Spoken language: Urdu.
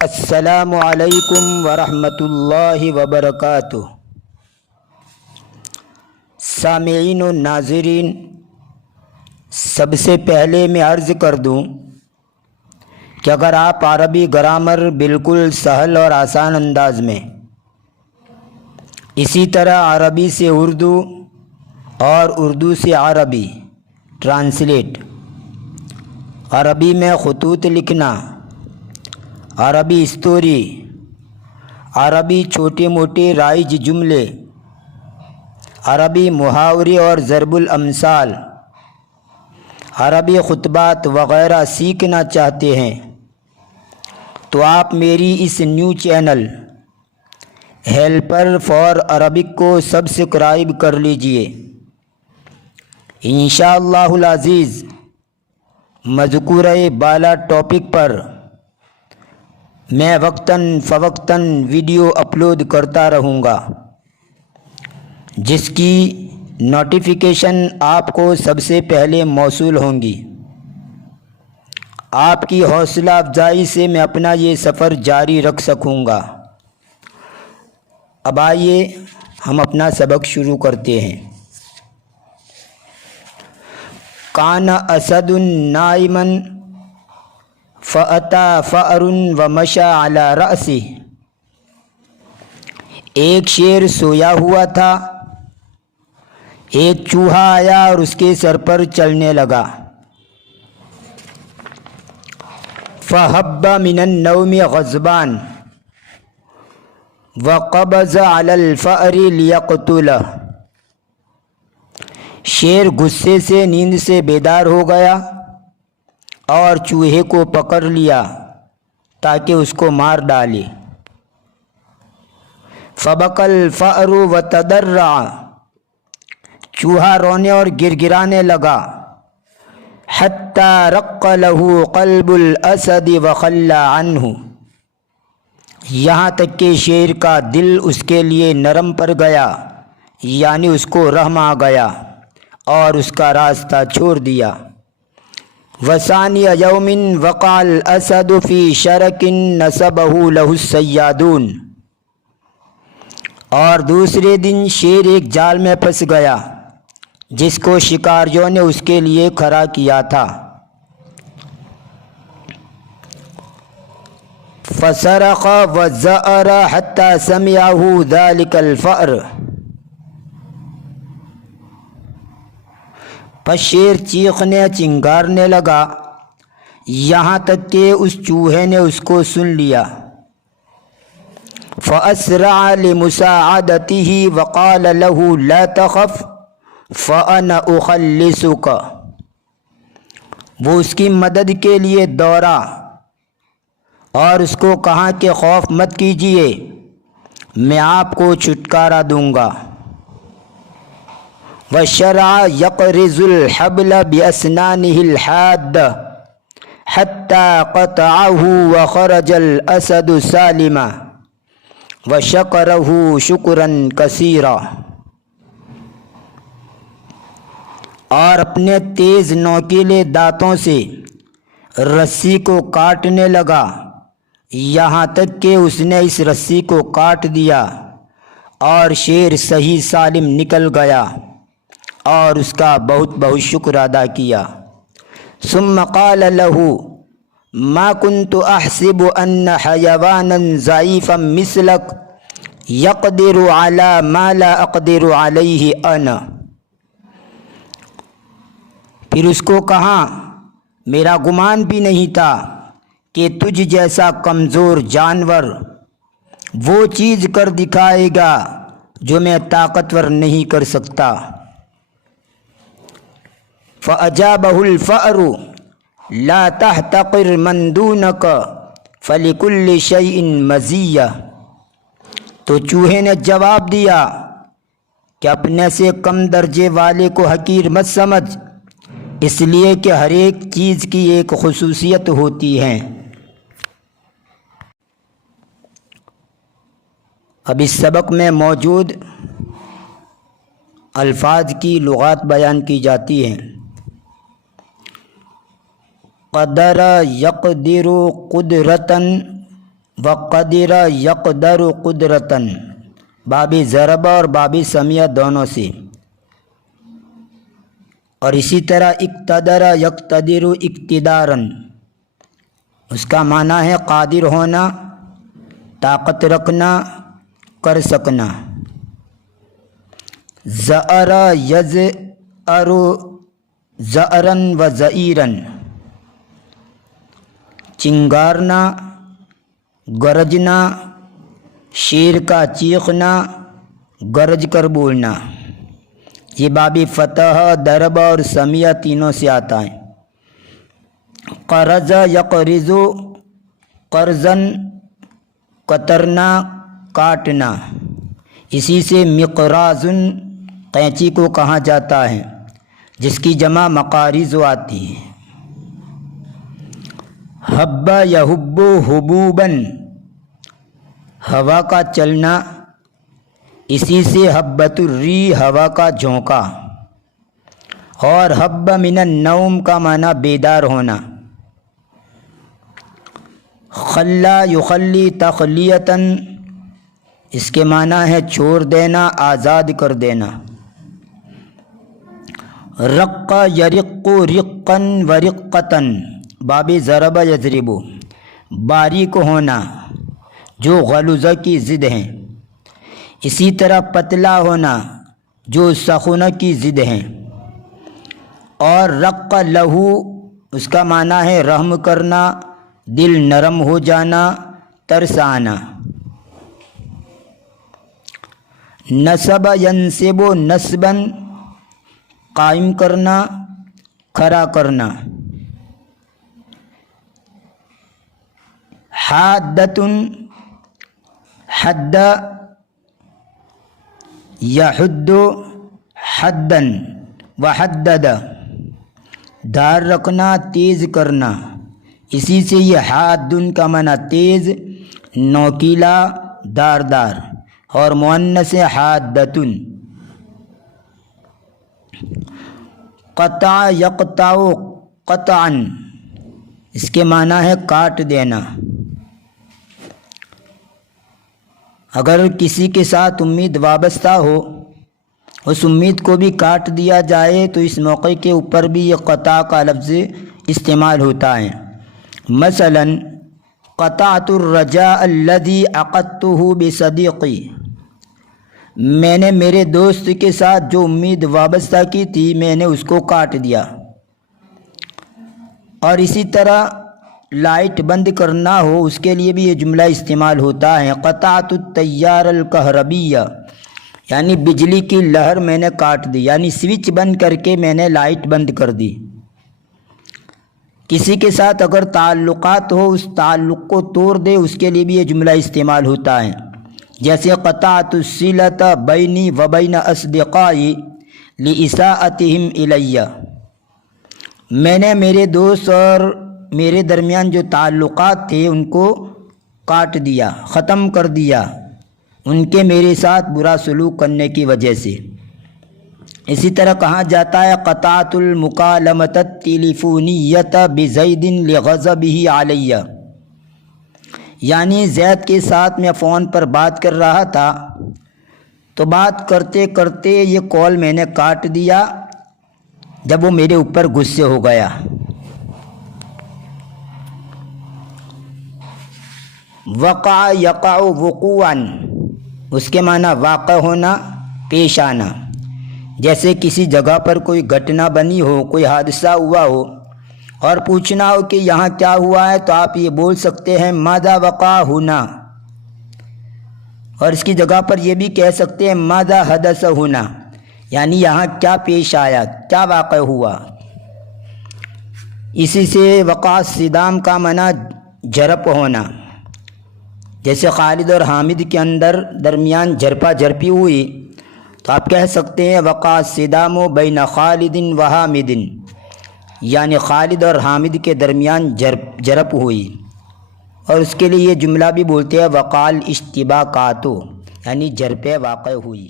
السلام علیکم ورحمۃ اللہ وبرکاتہ۔ سامعین و ناظرین، سب سے پہلے میں عرض کر دوں کہ اگر آپ عربی گرامر بالکل سہل اور آسان انداز میں، اسی طرح عربی سے اردو اور اردو سے عربی ٹرانسلیٹ، عربی میں خطوط لکھنا، عربی اسٹوری، عربی چھوٹے موٹے رائج جملے، عربی محاورے اور ضرب الامثال، عربی خطبات وغیرہ سیکھنا چاہتے ہیں تو آپ میری اس new channel helper for Arabic کو سبسکرائب کر لیجئے۔ انشاءاللہ العزیز مذکورہ بالا ٹاپک پر میں وقتاً فوقتاً ویڈیو اپلوڈ کرتا رہوں گا، جس کی نوٹیفیکیشن آپ کو سب سے پہلے موصول ہوں گی۔ آپ کی حوصلہ افزائی سے میں اپنا یہ سفر جاری رکھ سکوں گا۔ اب آئیے ہم اپنا سبق شروع کرتے ہیں۔ کان اسد نائما فأتی فأر ومشى على رأسه۔ ایک شیر سویا ہوا تھا، ایک چوہا آیا اور اس کے سر پر چلنے لگا۔ فہب من النوم غضبان وقبض على الفأر لیقتلہ۔ شیر غصے سے نیند سے بیدار ہو گیا اور چوہے کو پکڑ لیا تاکہ اس کو مار ڈالے۔ فبکى الفأر وتضرع۔ چوہا رونے اور گر گرانے لگا۔ حتى رق له قلب الاسد وخلى عنه۔ یہاں تک کہ شیر کا دل اس کے لیے نرم پڑ گیا، یعنی اس کو رحم آ گیا اور اس کا راستہ چھوڑ دیا۔ وثانی یوم وقع الاسد فی شرک نصبہ له الصیادون۔ اور دوسرے دن شیر ایک جال میں پھنس گیا جس کو شکاریوں نے اس کے لیے کھڑا کیا تھا۔ فصرخ وزأر حتى سمعه ذلك الفأر۔ پس شیر چیخنے چنگارنے لگا یہاں تک کہ اس چوہے نے اس کو سن لیا۔ فأسرع لمساعدته وقال له لا تخف فأنا أخلصك۔ وہ اس کی مدد کے لیے دوڑا اور اس کو کہا کہ خوف مت کیجیے، میں آپ کو چھٹکارا دوں گا۔ وشرع يقرز الحبل بأسنانه الحادة حتى قطعه وخرج الأسد سالما وشكره شكرا كثيرا۔ اور اپنے تیز نوکیلے دانتوں سے رسی کو کاٹنے لگا یہاں تک کہ اس نے اس رسی کو کاٹ دیا اور شیر صحیح سالم نکل گیا اور اس کا بہت بہت شکر ادا کیا۔ ثم قال له ما كنت احسب ان حيوانا ضعيفا مثلك يقدر على ما لا اقدر عليه انا۔ پھر اس کو کہا میرا گمان بھی نہیں تھا کہ تجھ جیسا کمزور جانور وہ چیز کر دکھائے گا جو میں طاقتور نہیں کر سکتا۔ فأجابه الفأر لا تحتقر من دونك فلكل شيء مزية۔ تو چوہے نے جواب دیا کہ اپنے سے کم درجے والے کو حقیر مت سمجھ، اس لیے کہ ہر ایک چیز کی ایک خصوصیت ہوتی ہے۔ اب اس سبق میں موجود الفاظ کی لغات بیان کی جاتی ہیں۔ قدر یقدر قدرتاً وقدر یقدر قدرتن باب ضرب اور باب سمیہ دونوں سے، اور اسی طرح اقتدر یقتدر اقتدارن، اس کا معنی ہے قادر ہونا، طاقت رکھنا، کر سکنا۔ زأر یزأر زأرن و زئیرن، چنگارنا، گرجنا، شیر کا چیخنا، گرج کر بولنا۔ یہ باب فتح، ضرب اور سمیہ تینوں سے آتا ہے۔ قرض یقرض قرضن، کترنا، کاٹنا، اسی سے مقراضن قینچی کو کہا جاتا ہے، جس کی جمع مقارض آتی ہے۔ حب یحب حبوباً، ہوا کا چلنا، اسی سے حبۃ الریح ہوا کا جھونکا۔ اور حب من النوم کا معنی بیدار ہونا۔ خلا یخلی تخلیتاً، اس کے معنی ہے چھوڑ دینا، آزاد کر دینا۔ رق یرق رقاً ورقتاً باب ضرب یضرب، باریک ہونا جو غلظہ کی ضد ہیں، اسی طرح پتلا ہونا جو سخنہ کی ضد ہیں۔ اور رق لہو، اس کا معنی ہے رحم کرنا، دل نرم ہو جانا، ترس آنا۔ نصب ینصب نصباً، قائم کرنا، کھڑا کرنا۔ حادۃن، حد یحد حداً وحدد، دھار رکھنا، تیز کرنا، اسی سے یہ حادن کا معنی تیز، نوکیلا، داردار، اور مؤنث حادۃن۔ قطع یقطع قطعاً، اس کے معنی ہے کاٹ دینا۔ اگر کسی کے ساتھ امید وابستہ ہو، اس امید کو بھی کاٹ دیا جائے تو اس موقع کے اوپر بھی یہ قطع کا لفظ استعمال ہوتا ہے۔ مثلا قطعت الرجاء الذي عقدته بصديقي، میں نے میرے دوست کے ساتھ جو امید وابستہ کی تھی میں نے اس کو کاٹ دیا۔ اور اسی طرح لائٹ بند کرنا ہو اس کے لیے بھی یہ جملہ استعمال ہوتا ہے۔ قطعت التیار الکہربیہ، یعنی بجلی کی لہر میں نے کاٹ دی، یعنی سوئچ بند کر کے میں نے لائٹ بند کر دی۔ کسی کے ساتھ اگر تعلقات ہو اس تعلق کو توڑ دے اس کے لیے بھی یہ جملہ استعمال ہوتا ہے، جیسے قطعت الصلۃ بینی و بین اصدقائی لاساءتہم الی، میں نے میرے دوست اور میرے درمیان جو تعلقات تھے ان کو کاٹ دیا، ختم کر دیا، ان کے میرے ساتھ برا سلوک کرنے کی وجہ سے۔ اسی طرح کہا جاتا ہے قطعت المکالمۃ التلیفونیۃ بزید لغضبہ علی، یعنی زید کے ساتھ میں فون پر بات کر رہا تھا تو بات کرتے کرتے یہ کال میں نے کاٹ دیا جب وہ میرے اوپر غصے ہو گیا۔ وقع یقع وقوعا، اس کے معنی واقع ہونا، پیش آنا۔ جیسے کسی جگہ پر کوئی گھٹنا بنی ہو، کوئی حادثہ ہوا ہو اور پوچھنا ہو کہ یہاں کیا ہوا ہے تو آپ یہ بول سکتے ہیں ماذا وقع ہونا، اور اس کی جگہ پر یہ بھی کہہ سکتے ہیں ماذا حدث ہونا، یعنی یہاں کیا پیش آیا، کیا واقع ہوا۔ اسی سے وقع صدام کا معنی جھڑپ ہونا، جیسے خالد اور حامد کے درمیان جھڑپا جھڑپی ہوئی تو آپ کہہ سکتے ہیں وقع الصدام بین خالد و حامد، یعنی خالد اور حامد کے درمیان جھڑپ ہوئی۔ اور اس کے لیے یہ جملہ بھی بولتے ہیں وقع الاشتباکات، یعنی جھڑپیں واقع ہوئی۔